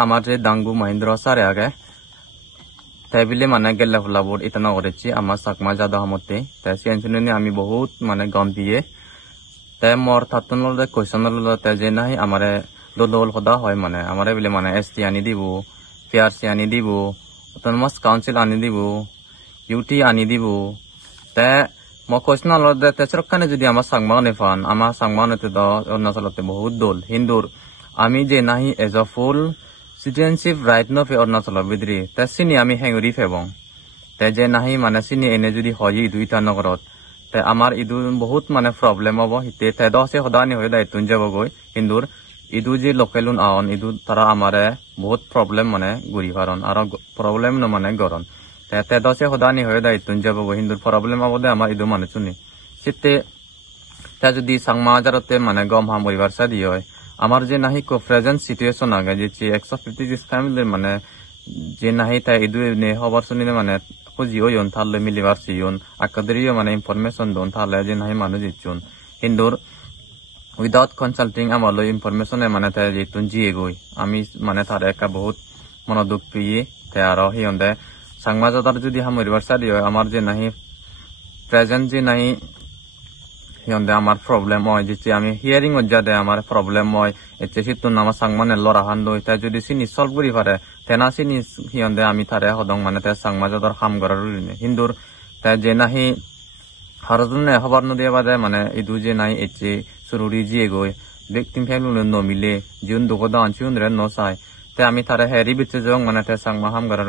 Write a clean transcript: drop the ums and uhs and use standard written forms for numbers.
আমার যে দাঙ্গু মহেন্দ্র সারে আগে তাইবিলে মানে গেল্লা ফুলাবোর ইতানা করেছি আমার সাকমা জাদা হামতে তাই সিয়ানসুনি আমি বহুত মানে গম দিয়ে তাই মোর থাতুন লদে কোয়েশন লদে তাই যে নাই আমারে দোল খদা হয় মানে আমারে বিলে মানে এসটি আনি দিব পিআরসি আনি দিব অটোনমাস কাউন্সিল আনি দিব ইউটি আনি দিব তাই মই কোয়েশন লদে তাই সরকারে যদি আমার সাকমানে ফান আমার সাকমানেতে দ অরুণাচলতে বহুত দোল হিন্দুর আমি যে নাহি এজ অ ফুল সিটিজেনশিপ রাইট ন ফে অরুণাচল বিদ্রি তাই চিনি আমি হেঙুরি ফেবং তাই যে নাহি মানে চিনি এনে যদি হয় দুইটা নগরত তাই আমার ইদু বহুত মানে প্রবলেম হব হিতে তাই দশে সদানি হয়ে দায়িত্ব যাবগৈ হিন্দুর ইদু যে লোকেলুন আওন ইদু তারা আমারে বহুত প্রবলেম মানে গুড়ি পারন আর প্রবলেম ন মানে গরন তাই দশে সদানি হয়ে দায়িত্ব যাবগৈ হিন্দুর প্রবলেম আবদে আমার ইদু মানে চুনি সিতে তাই যদি সাংমা হাজারতে মানে গম হাম পরিবার সাদি হয় আমার যে নাহি কো প্রেজেন্ট সিচুয়েশন আগে যে 156 ফ্যামিলির মানে যে নাহি তাই ইদু নে হবার শুনিলে মানে খুঁজিও ইয়ন থালে মিলিবার সিয়ন আকাদেরিও মানে ইনফরমেশন দন থালে যে নাহি মানুষ ইচ্ছুন হিন্দুর উইদাউট কনসাল্টিং আমার লো ইনফরমেশন মানে তাই যেতুন জিয়ে গই আমি মানে তার একা বহুত মনোদুখ পেয়ে তাই আর হিয়ন দে সাংমা জাদার যদি হাম পরিবার সাদি হয় আমার যে নাহি প্রেজেন্ট যে নাহি হিয়ন্দে আমার প্রবলেম হয় যে আমি হিয়ারিং অজ্জাদে আমার প্রবলেম হয় এতে সিতুন আমার সাংমানে লড়া হান্দ তাই যদি সিনি সলভ করি পারে তেনা সিনি হিয়ন্দে আমি তারে হদং মানে তাই সাংমাজাদর হাম করার হিন্দুর তাই যে নাহি হারজনে হবার নদিয়া বাদে মানে ইদু যে নাই এতে সুরুরি জিয়ে গই ব্যক্তি ফ্যামিলি ন মিলে জিউন দুগদা আনছিউন রে ন চাই তাই আমি তারে হেরি বিতে জং মানে তাই সাংমা হাম করার